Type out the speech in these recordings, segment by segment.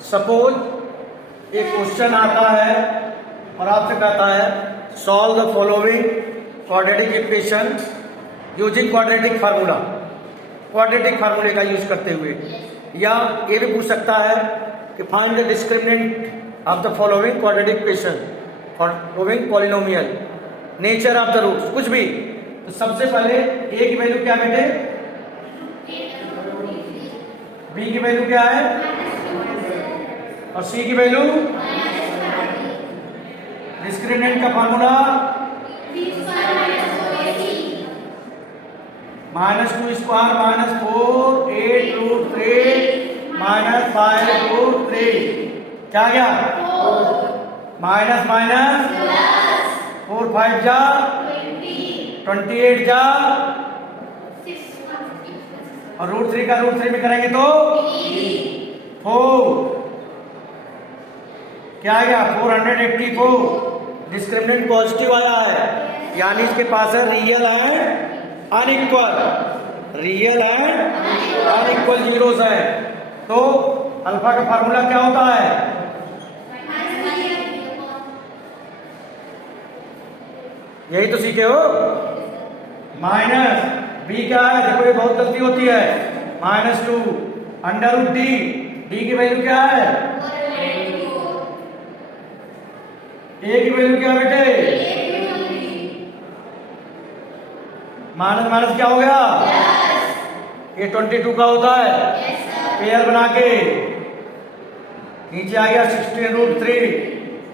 Suppose एक question आता है और आपसे कहता है solve the following quadratic equation using quadratic formula, quadratic फार्मूले का यूज करते हुए। या ये भी पूछ सकता है कि find the discriminant of the following quadratic equation following polynomial, nature of the roots, कुछ भी। तो सबसे पहले ए की वैल्यू क्या बेटे, बी की वैल्यू क्या है और सी की वैल्यू। डिस्क्रिमिनेंट का फार्मूला -2² -4 8√3 -5√3 क्या गया, माइनस माइनस 4 5 जा 28 जा और √3 का √3 में करेंगे तो 4 क्या आ गया 484। डिस्क्रिमिनेंट पॉजिटिव आया है यानी इसके पास है real and unequal, real and unequal zeros है। तो अल्फा का फार्मूला क्या होता है, यही तो सीखे हो। माइनस बी क्या है, देखो ये बहुत गलती होती है, -2 √d, डी की वैल्यू क्या है, ए की वैल्यू क्या बेटे, माइनस माइनस क्या हो गया, ये 22 का होता है। पेयर बना के नीचे आ गया 16√3,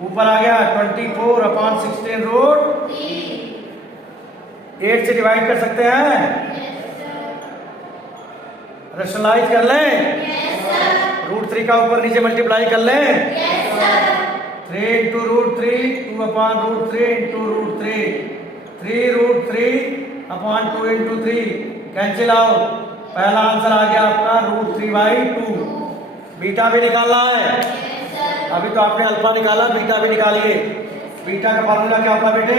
ऊपर आ गया 24/16√8 से डिवाइड कर सकते हैं, रेशनलाइज कर लें, √3 का ऊपर नीचे मल्टीप्लाई कर लें, 3 × √3 2/√3 × √3 3√3/2 × 3 कैंसिल आओ, पहला आंसर आ गया आपका √3/2। बीटा भी निकालना है, अभी तो आपने अल्फा निकाला, बीटा भी निकालिए। बीटा का फार्मूला क्या होता है बेटे,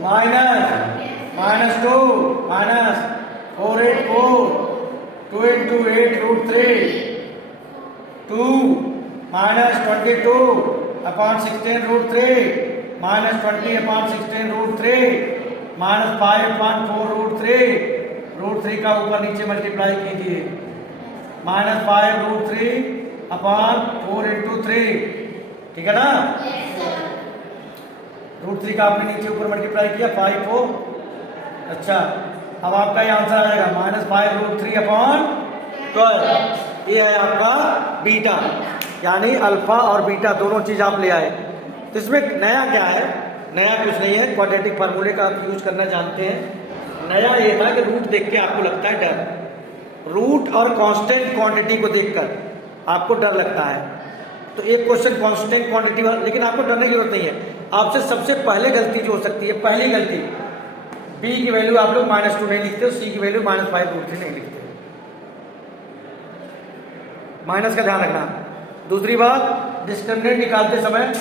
-2 -484 2 × 8√3 2 -22/16√3 -20/16√3 -5/4√3 √3 का ऊपर नीचे मल्टीप्लाई कीजिए, -5√3/4 × 3, ठीक है ना। √3 का आपने नीचे ऊपर मल्टीप्लाई किया 5 4, अच्छा अब आपका ये आंसर आ जाएगा -5√3/12। ये है आपका बीटा, यानी अल्फा और बीटा दोनों चीज आप ले आए। तो इसमें नया क्या है, नया कुछ नहीं है, क्वाड्रेटिक फार्मूले का आप यूज करना जानते हैं। नया ये था कि रूट देख के आपको लगता है डर, रूट और कांस्टेंट क्वांटिटी को देखकर आपको डर लगता है। तो एक क्वेश्चन कांस्टेंट क्वांटिटी, लेकिन आपको डरने की जरूरत नहीं है। आपसे सबसे पहले गलती जो हो सकती है, पहली गलती, बी की वैल्यू आप लोग -2 नहीं लिखते हो, सी की वैल्यू -5√3 नहीं लिखते हो, माइनस का ध्यान रखना। दूसरी बात, डिस्क्रिमिनेंट निकालते समय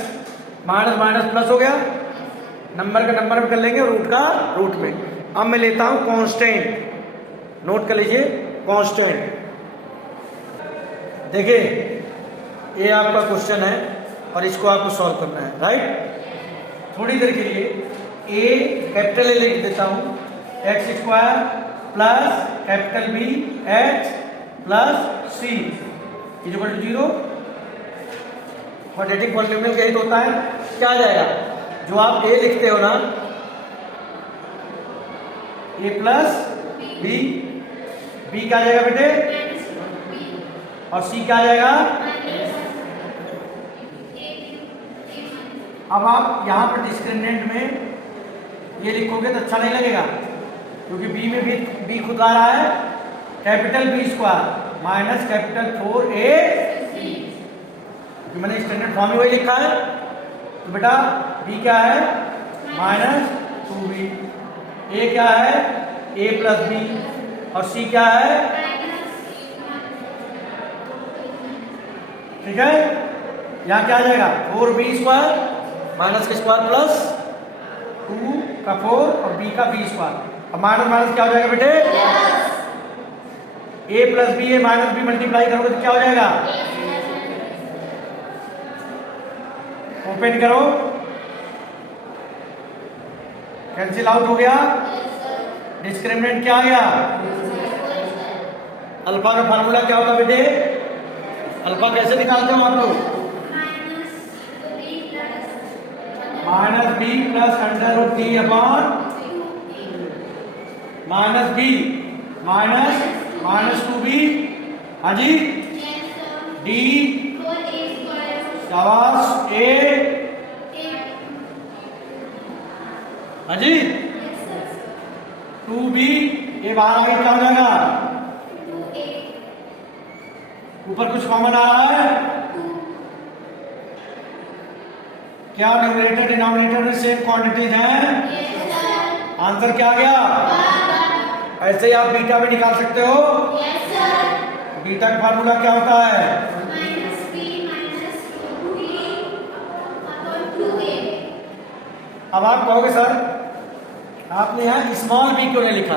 माइनस माइनस प्लस हो गया, नंबर का नंबर में कर लेंगे और रूट का रूट में। अब मैं लेता हूं कांस्टेंट, नोट कर लीजिए कांस्टेंट। देखिए ये आपका क्वेश्चन है और इसको आपको सॉल्व करना है, राइट। थोड़ी देर के लिए ए कैपिटल ए लिख देता हूं, x² plus capital B h plus c = 0। Quadratic polynomial यही तो होता है। क्या आ जाएगा, जो आप a लिखते हो ना, a प्लस b, b क्या आ जाएगा बेटे और c क्या आ जाएगा। अब आप यहां पर डिस्क्रिमिनेंट में ये लिखोगे तो अच्छा नहीं लगेगा, क्योंकि b में भी b खुद आ रहा है, capital B² minus capital 4ac, मैंने स्टैंडर्ड फॉर्म में वही लिखा है। तो बेटा b क्या है -2b, a क्या है a प्लस b और c क्या है, ठीक है। यहां क्या आ जाएगा 4b² माइनस का स्क्वायर प्लस 2 का 4 और b का b²। अब माइनस माइनस क्या हो जाएगा बेटे, ए प्लस बी ए माइनस बी मल्टीप्लाई करोगे तो क्या हो जाएगा? ओपन करो, कैंसिल आउट हो गया। डिस्क्रिमिनेंट क्या आ गया? अल्फा का फार्मूला क्या होता है बेटे? अल्फा कैसे निकालते हो आप लोग? Minus b plus under root d upon minus b minus 2b, हाँ जी, डी शाबाश ए, हाँ जी, 2b, ये बाहर आगे क्या हो जाएगा? ऊपर कुछ कॉमन आ रहा है क्या? न्यूमरेटर डिनोमिनेटर में सेम क्वांटिटीज हैं। आंसर क्या आ गया? ऐसे ही आप बीटा भी निकाल सकते हो। बीटा का फार्मूला क्या होता है? अब आप कहोगे सर आपने यहाँ स्मॉल बी क्यों नहीं लिखा?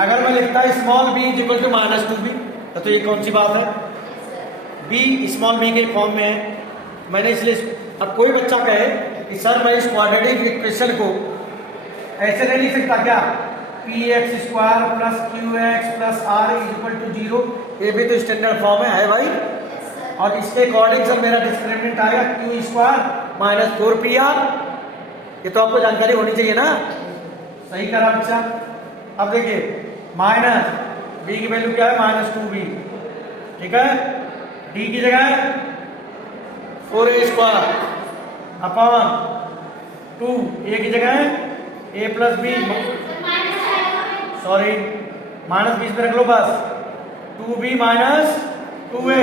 अगर मैं लिखता small b is equal to minus 2b तो ये कौन सी बात है? बी स्मॉल बी के फॉर्म में है, मैंने इसलिए। अब कोई बच्चा कहे कि सर मैं इस क्वाड्रेटिक इक्वेशन को ऐसे नहीं लिख सकता क्या? P x square plus Q x plus r is equal to 0, ये भी तो स्टैंडर्ड फॉर्म है भाई। और इसके अकॉर्डिंग सर मेरा डिस्क्रिमिनेंट आएगा क्यू स्क्वायर माइनस 4pr। ये तो आपको जानकारी होनी चाहिए ना। सही करा बच्चा। अब देखिए माइनस बी की वैल्यू क्या है? माइनस 2b, ठीक है। डी की जगह 4a स्क्वायर अपॉन 2, ए की जगह a plus B, sorry minus बीच में रख लो बस, 2b minus 2a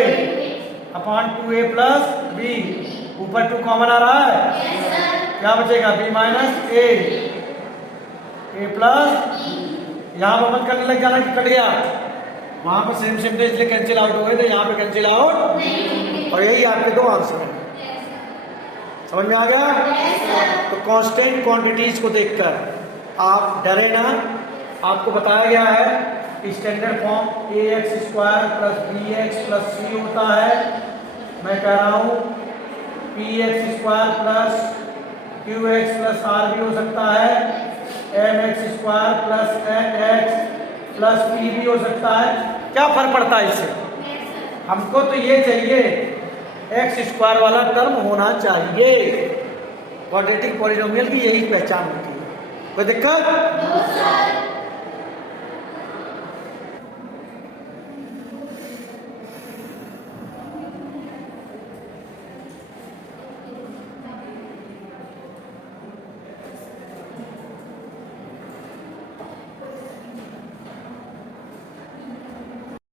upon 2a plus b, ऊपर 2 कॉमन आ रहा है, क्या बचेगा? b माइनस a प्लस, यहाँ पर मत करने लग जाना कि कट गया, वहां पर सेम सेम थे इसलिए कैंसिल आउट हो गए थे, यहाँ पे कैंसिल आउट। और यही आपके 2 आंसर हैं। समझ में आ गया? तो कांस्टेंट क्वांटिटीज को देखकर आप डरे ना। आपको बताया गया है standard form A X square plus B X plus C होता है। मैं कह रहा हूँ P x square plus Q x plus R भी हो सकता है, M X square plus N X plus P भी हो सकता है। क्या फर्क पड़ता है इससे? हमको तो ये चाहिए एक्स स्क्वायर वाला टर्म होना चाहिए। क्वाड्रेटिक पॉलिनोमियल की यही पहचान होती है। कोई दिक्कत?